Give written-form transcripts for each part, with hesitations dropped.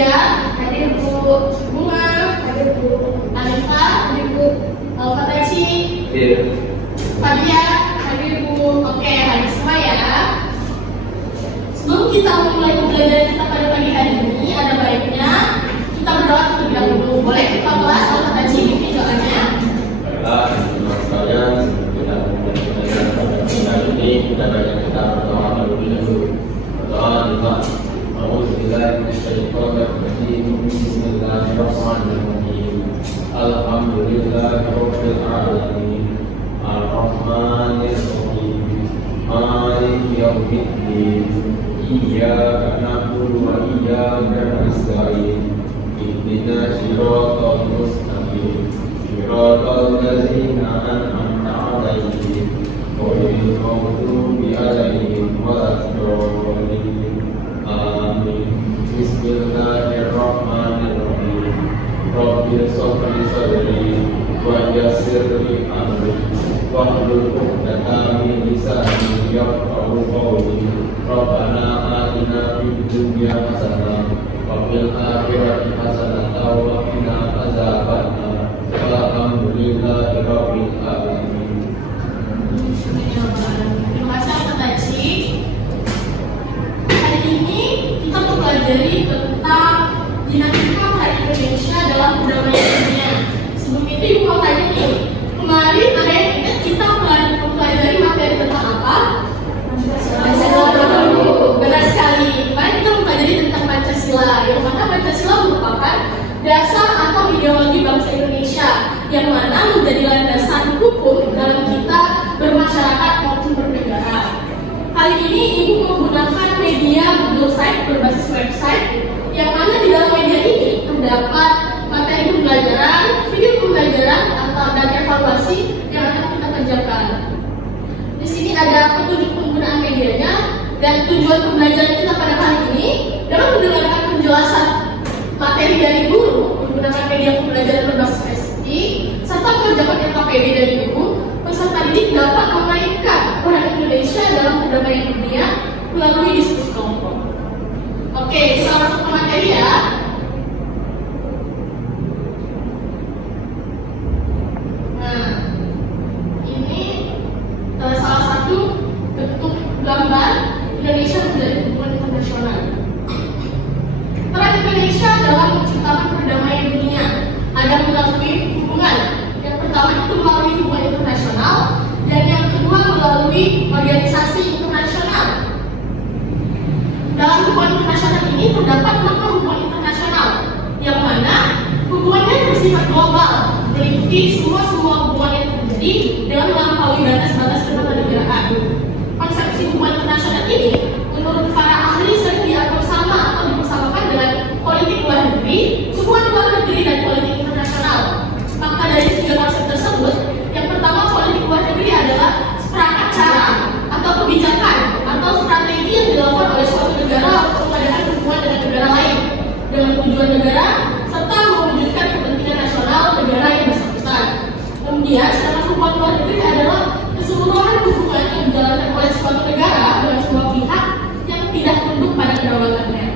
Nadia, hadir Bu Bunga, hadir Bu Alifa, hadir Bu Fataci, Fadia, hadir Bu. Oke, hadir semua ya. Sebelum kita memulai pembelajaran kita pada pagi hari ini, ada baiknya kita berdoa terlebih dahulu. Boleh kita bahas Fataci ini doanya? Baiklah, teman-teman sekalian, kita memulai pada hari ini kita berdoa terlebih dahulu. Berdoa lima. Bismillahirrahmanirrahim. Alhamdulillahirabbil alamin. Ar-Rahmanir-Rahim. Maliki yaumiddin. Iyyaka na'budu wa iyyaka nasta'in. Ihdinas siratal mustaqim. Siratal ladzina an'amta 'alaihim ghairil maghdubi 'alaihim waladdallin. Amin. Bismillahirrahmanirrahim. Rabbil shrah sadri wa yassir li amri wahlul 'uqdatam min lisani yafqahu qawli. Rabbana atina fid dunya hasanah wa fil akhirati hasanah wa qina adzabannar. Alhamdulillahi rabbil alamin. Terima kasih Fataci. Hari ini kita mempelajari tentang dinamika hari Indonesia dalam perdamaian dunia. Sebelum itu Ibu mau tanya nih, kemarin ada yang ingat kita mempelajari materi tentang apa? Pancasila. Benar sekali. Kemarin kita mempelajari tentang Pancasila, yang mana Pancasila merupakan dasar atau ideologi bangsa Indonesia, yang mana menjadi landasan hukum dalam kita bermasyarakat maupun bernegara. Kali ini Ibu menggunakan media Google Site berbasis website, yang mana di dalam media ini terdapat materi pembelajaran, video pembelajaran, dan evaluasi yang akan kita kerjakan. Di sini ada petunjuk penggunaan medianya dan tujuan pembelajaran kita pada kali ini dalam mendengarkan penjelasan materi dari guru menggunakan media pembelajaran berbasis PSI serta mengerjakan LKPD dari guru. Peserta didik dapat memainkan peran Indonesia dalam perdamaian dunia melalui diskusi kelompok. Oke, kita masuk ke materi ya. Nah, ini salah satu bentuk gambar Indonesia menjadi hubungan internasional. Peran Indonesia dalam menciptakan perdamaian dunia ada melalui hubungan. Yang pertama itu melalui hubungan internasional, dan yang kedua melalui organisasi internasional. Dalam hubungan internasional ini terdapat 6 hubungan internasional, yang mana hubungannya bersifat global, meliputi semua hubungan yang terjadi dengan melampaui batas-batas ketatanegaraan. Konsepsi hubungan internasional ini menurut para ahli sering diatur sama atau dipersamakan dengan politik luar negeri, hubungan luar negeri, dan politik internasional. Maka dari 3 konsep tersebut, yang pertama politik luar negeri adalah seperangkat cara atau kebijakan atau strategi yang dilakukan oleh suatu negara untuk mengadakan hubungan dengan negara lain dengan tujuan negara serta mewujudkan kepentingan nasional negara yang bersangkutan. Kemudian, sedangkan hubungan luar negeri adalah keseluruhan hubungan yang dijalankan oleh suatu negara dengan sebuah pihak yang tidak tunduk pada kedaulatannya.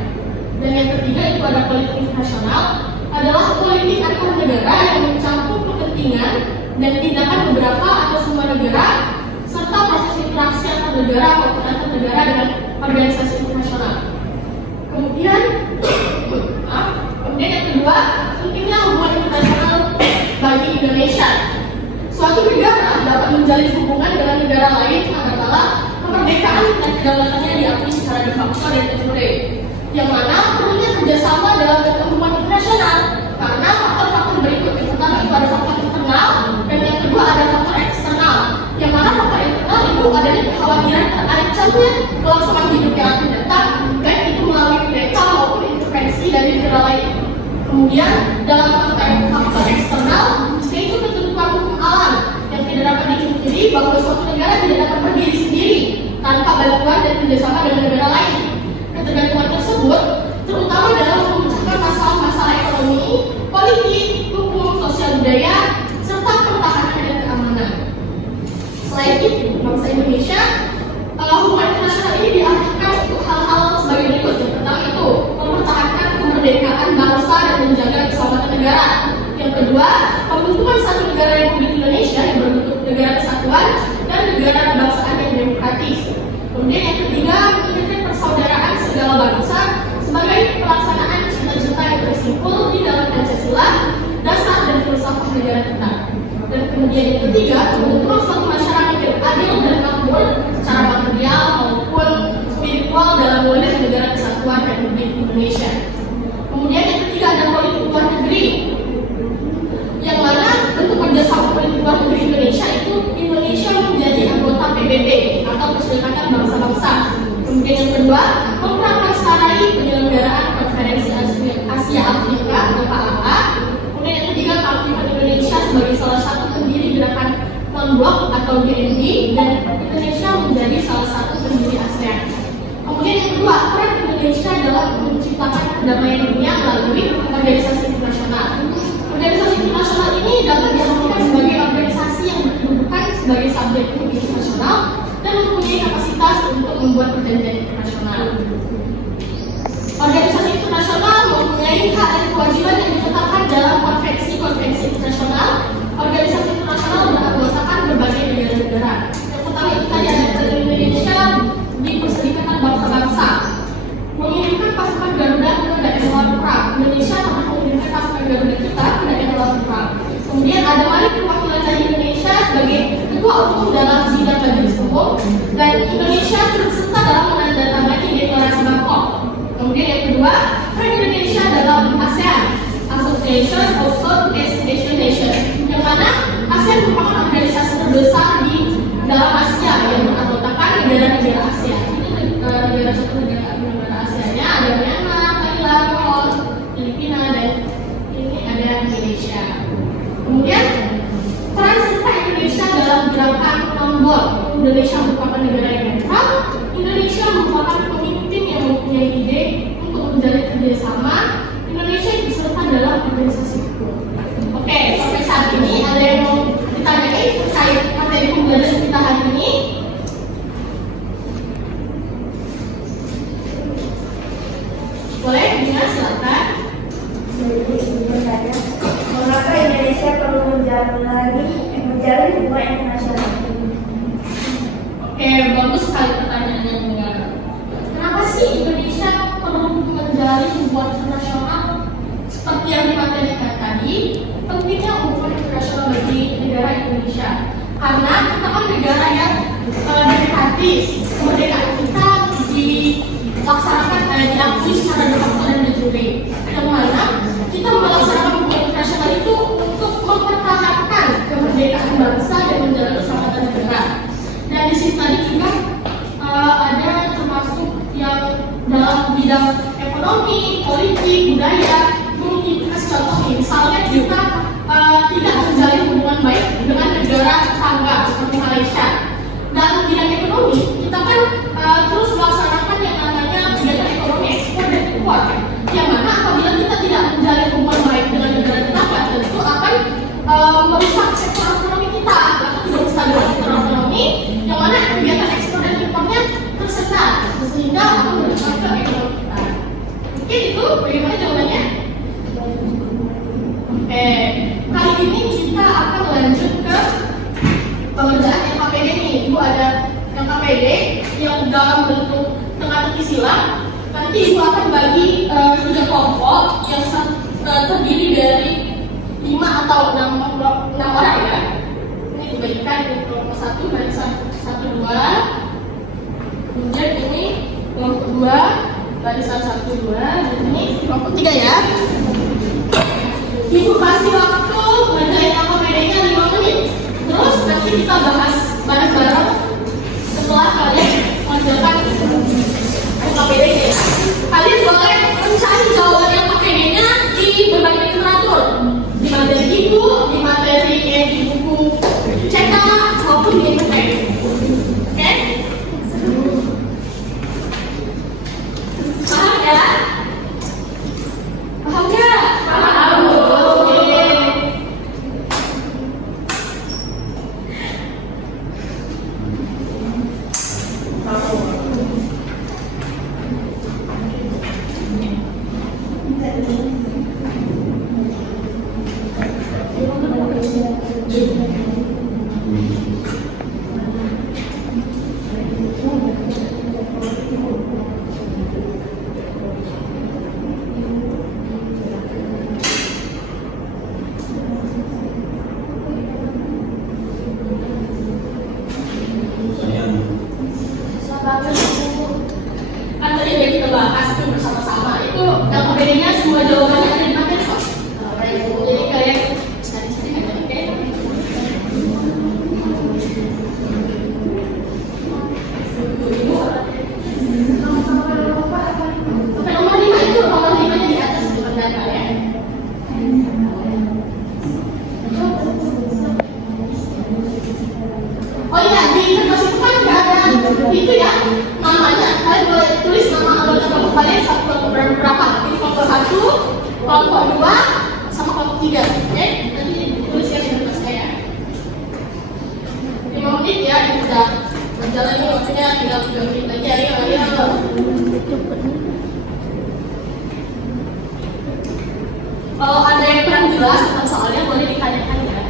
Dan yang ketiga itu ada politik internasional, adalah politik antar negara yang mencakup kepentingan dan tindakan beberapa atau semua negara serta proses interaksi antar negara maupun antar negara dengan organisasi internasional. Kemudian yang kedua, pentingnya hubungan internasional bagi Indonesia. Suatu negara dapat menjalin hubungan dengan negara lain manakala kemerdekaan dan kedaulatannya diakui secara de facto dan de jure, yang mana perlunya kerjasama dalam bentuk hubungan internasional karena faktor-faktor berikut. Yang pertama itu ada faktor internal, dan yang kedua ada faktor eksternal, yang mana faktor internal itu adanya kekhawatiran terancamnya kelangsungan hidup yang akan datang, baik itu melalui kudeta maupun intervensi dari negara lain. Kemudian dalam faktor eksternal, yaitu ketentuan hukum alam yang tidak dapat dipungkiri bahwa suatu negara tidak dapat berdiri sendiri tanpa bantuan dan kerjasama dengan negara lain. Ketergantungan tersebut terutama dalam memecahkan masalah-masalah ekonomi, politik, hukum, sosial budaya, serta pertahanan dan keamanan. Selain itu, bangsa Indonesia hubungan internasional ini diarahkan untuk hal-hal sebagai berikut. Yang pertama itu mempertahankan kemerdekaan kedua, pembentukan satu negara Republik Indonesia yang berbentuk negara kesatuan dan negara kebangsaan yang demokratis. Kemudian yang ketiga, menginginkan persaudaraan segala bangsa sebagai pelaksanaan cita-cita yang tersimpul di dalam Pancasila, dasar dan filsafat negara kita. Dan kemudian yang ketiga, pembentukan suatu masyarakat yang adil dan makmur secara material maupun spiritual dalam wadah negara kesatuan Republik Indonesia. Kemudian yang ketiga ada politik luar negeri, yang mana bentuk kerjasama politik luar negeri Indonesia itu Indonesia menjadi anggota PBB atau Perserikatan Bangsa-Bangsa. Kemudian yang kedua, memprakarsai penyelenggaraan konferensi Asia Afrika atau KAA. Kemudian yang ketiga, keaktifan Indonesia sebagai salah satu pendiri gerakan non-blok atau GNB, dan Indonesia menjadi salah satu pendiri ASEAN. Kemudian yang kedua, peran Indonesia dalam menciptakan perdamaian dunia melalui organisasi internasional. Organisasi internasional ini dapat diartikan sebagai organisasi yang berkedudukan sebagai subjek hukum internasional dan mempunyai kapasitas untuk membuat perjanjian internasional. Organisasi internasional mempunyai hak dan kewajiban yang ditetapkan dalam konvensi-konvensi internasional. Organisasi internasional beranggotakan berbagai negara-negara. Yang pertama itu tadi ada Indonesia di Perserikatan Bangsa-Bangsa, mengirimkan pasukan Garuda ke daerah perang. Indonesia pernah mengirimkan pasukan Garuda kita ke daerah perang. Kemudian ada Mari Perwakilan dari Indonesia sebagai ketua umum dalam sidang majelis umum, dan Indonesia turut serta dalam menandatangani deklarasi Bangkok. Kemudian yang kedua, peran Indonesia dalam ASEAN, Association of Southeast Asian Nations, yang mana ASEAN merupakan organisasi terbesar di dalam Asia yang beranggotakan negara-negara Asia. Negara Asia-nya ada Myanmar, Thailand, Laos, Filipina, dan ini ada Indonesia. Kemudian peran serta Indonesia dalam gerakan non-blok. Indonesia merupakan negara yang netral. Indonesia merupakan pemimpin yang mempunyai ide untuk menjalin kerjasama. Indonesia ikut serta dalam organisasi hukum. Oke, sampai saat ini ada yang mau ditanyain terkait materi pembelajaran kita hari ini? Boleh, Dina, silakan. Mengapa Indonesia perlu menjalin hubungan internasional? Oke, bagus sekali pertanyaannya, Bunda. Kenapa sih Indonesia perlu menjalin hubungan internasional? Seperti yang dimaterikan tadi, pentingnya hubungan internasional bagi negara Indonesia. Karena kita kan negara yang demokratis, kemerdekaan kita dilaksanakan diakui secara de facto dan de jure, yang mana kita melaksanakan hubungan internasional itu untuk mempertahankan kemerdekaan bangsa dan menjaga keselamatan negara. Dan di sini tadi juga ada termasuk yang dalam bidang ekonomi, politik, budaya. Mungkin kasih contoh nih, misalnya kita tidak menjalin hubungan baik dengan negara tetangga seperti Malaysia. Dalam bidang ekonomi, kita kan terus melaksanakan yang namanya kegiatan ekonomi ekspor dan impor, yang mana apabila kita tidak menjalin hubungan baik dengan negara tetangga, tentu akan merusak sektor ekonomi kita, atau tidak stabil sektor ekonomi, yang mana kegiatan ekspor dan impornya tersendat, sehingga akan merusak ke ekonomi kita. Oke, itu bagaimana jawabannya? Oke, kali ini kita akan lanjut ke pengerjaan LKPD nih. Ibu ada LKPD yang dalam bentuk teka-teki silang. Nanti ibu akan bagi 3 kelompok yang terdiri dari 5 atau 6 orang ya. Ini dibagikan di kelompok 1 barisan 1, 2. Kemudian ini kelompok 2 barisan 1, 2. Dan ini kelompok 3 ya. Ibu kasih waktu ngerjain LKPD-nya 5 menit. Terus nanti kita bahas bareng-bareng setelah kalian mengerjakan LKPD-nya. Kalian boleh mencari jawaban LKPD-nya di berbagai literatur, di materi ibu, di materi di buku cetak maupun di internet. Oke? Paham ya? Paham ya? Kalau ada yang kurang jelas tentang soalnya boleh ditanyakan ya.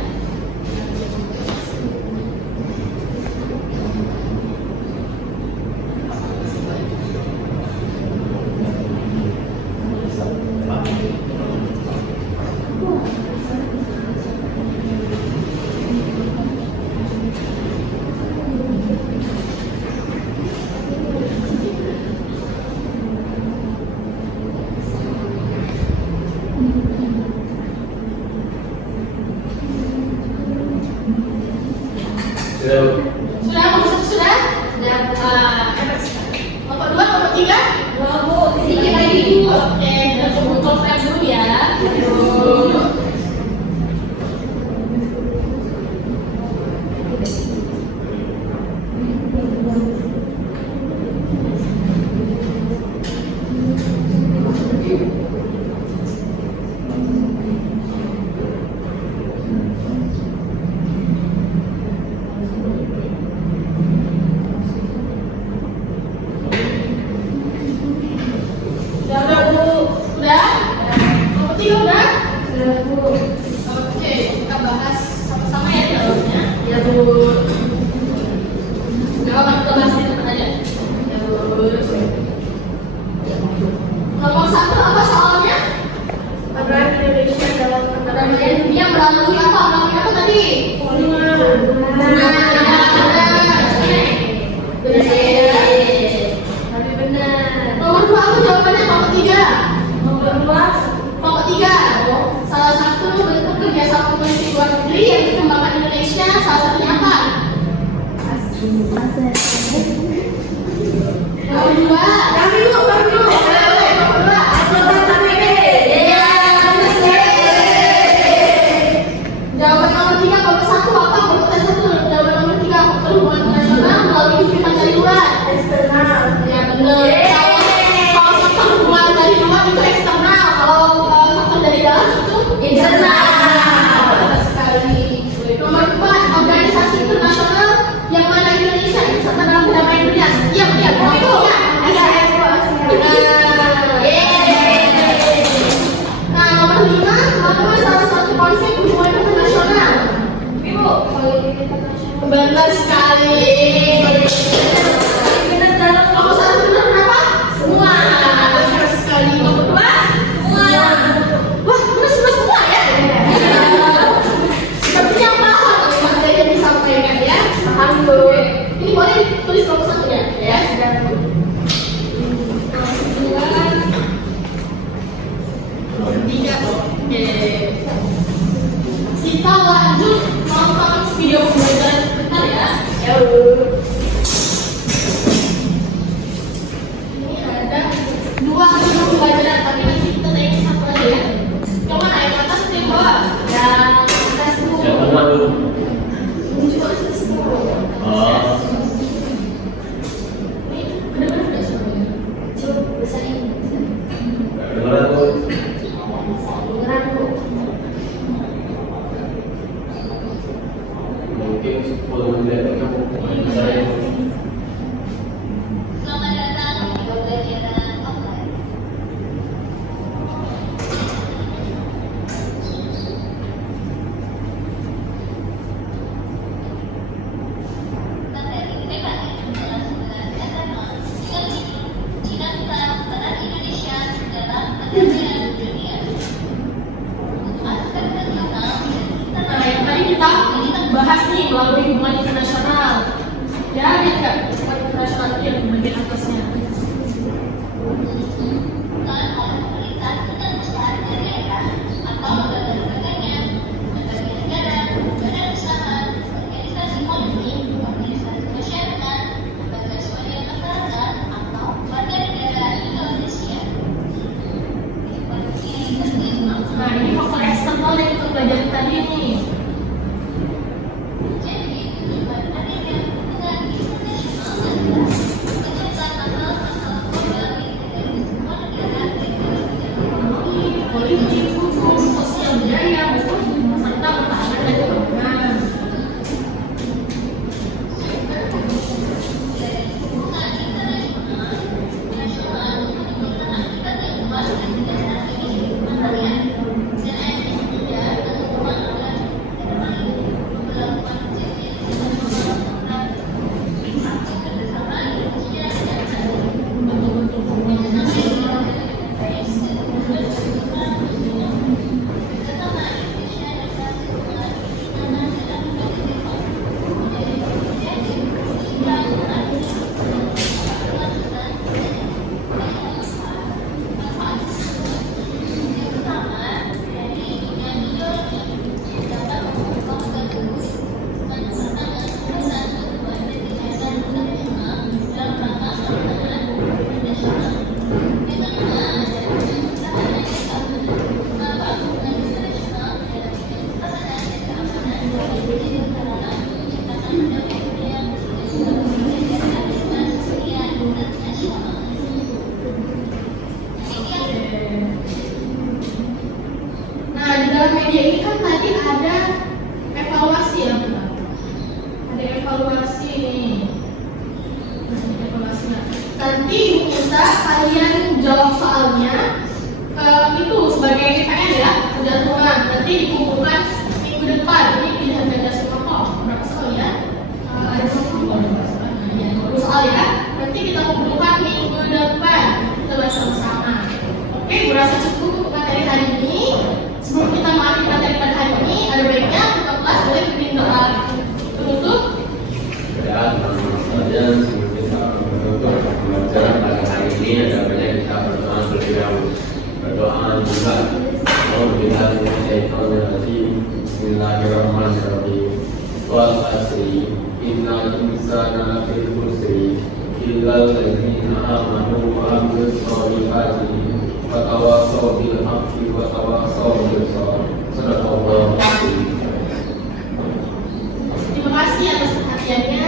Sudah, nomor 1 sudah? Hebat sekali. Nomor 2, nomor 3? Tiga lagi Bu. Oke, kita tunggu confirm dulu ya. Aduh. Sudah Bu? Sudah? Nomor 3 udah? Sudah Bu. Oke, kita bahas sama-sama ya jawabnya. Ya Bu. Jawaban kita bahas di tempat aja. Ya Bu. Nomor 1 apa soalnya? Peran Indonesia dalam Perdamaian dunia melalui apa? Melalui apa tadi? Tapi benar. Nomor 2 apa jawabannya? Nomor 3. Nomor 2. Nomor 3. Salah satu bentuk kerjasama politik luar negeri yang dikembangkan Indonesia, salah satunya apa? Nomor 2. Kami Bu, kami Bu. Nomor 2. Iya, benar sekali. Jawaban nomor 3, nomor 1 apa? Nomor 1. Jawaban nomor 3, hubungan internasional melalui hubungan dari luar. Eksternal. Ya benar. Kalau faktor hubungan dari luar itu eksternal, kalau faktor dari dalam itu internal. Benar sekali. Nomor 4, organisasi internasional yang mana Indonesia ikut serta dalam perdamaian dunia. Iya, iya. Nomor 3. Nah, nomor 5, apa salah satu konsep hubungan internasional? Ibu, politik internasional. Benar sekali. Nomor 1 benar berapa? Semua. Benar sekali. Nomor 2? Semua. Wah, benar semua ya? Sepertinya paham materi yang disampaikan ya. Paham Bu. Ini boleh tulis nomor 1 ya? Ya, sudah Bu. Nomor 3. Oke. Kita lanjut nonton video pembelajaran sebentar ya. Ya Bu. Ini ada 2 video pembelajaran, tapi nanti kita tanya satu aja ya. Yang mana? Yang atas atau yang bawah? Yang atas Bu. Yang mana dulu? Ini juga atas Bu. Oh, Ini benar-benar nggak suaranya? Coba besarin. kedengeran tuh. Beneran Bu. Mungkin 10 menit aja saya. Selamat datang di pembelajaran online. Materi PKN kelas 9 SMA dengan judul Dinamika Peran Indonesia dalam Perdamaian Dunia. Aspek nasional dan Nah, yang tadi kita bahas nih melalui hubungan internasional. Ya, lihat nggak? Hubungan internasional itu yang di bagian atasnya. dilakukan oleh pemerintah dengan besar daerah atau lembaga-lembaganya, lembaga negara, badan usaha, organisasi politik, organisasi masyarakat, lembaga swadaya masyarakat, atau warga negara Indonesia. Nah, ini faktor eksternal yang kita pelajari tadi nih. Jadi, tujuan adanya hubungan internasional adalah menciptakan hal-hal global dari semua negara Ekonomi, politik, hukum, sosial, budaya, maupun serta pertahanan dan keuangan. dari hubungan internasional, nasional menimbulkan akibat yang luas dan tidak hanya di dunia. media ini kan tadi ada evaluasi ya, Mbak? Ada evaluasi nih. Evaluasinya. Nanti kita kalian jawab soalnya itu sebagai KKN ya, penjatuhan. Nanti dikumpulkan minggu depan. Ini pilihan ganda semua kok. Berapa soal ya? Ada 20 soal ya. Nanti kita kumpulkan minggu depan. Kita bahas sama-sama. Oke, merasa cukup untuk materi hari ini. Sebelum kita mengakhiri materi pada hari ini, ada baiknya kita kelas boleh bikin doa penutup. Ya, teman-teman sekalian, sebelum kita menutup pembelajaran pada hari ini, ada banyak kita berdoa terlebih dahulu. Berdoa juga. Bismillahirrahmanirrahim. Wal asri, innal insana lafii khusri, illal ladzina amanu wa amilus sholihati, wa tawassaw bil haqqi wa tawassaw bis sabr. Sadaqallahu alazim. Terima kasih atas perhatiannya.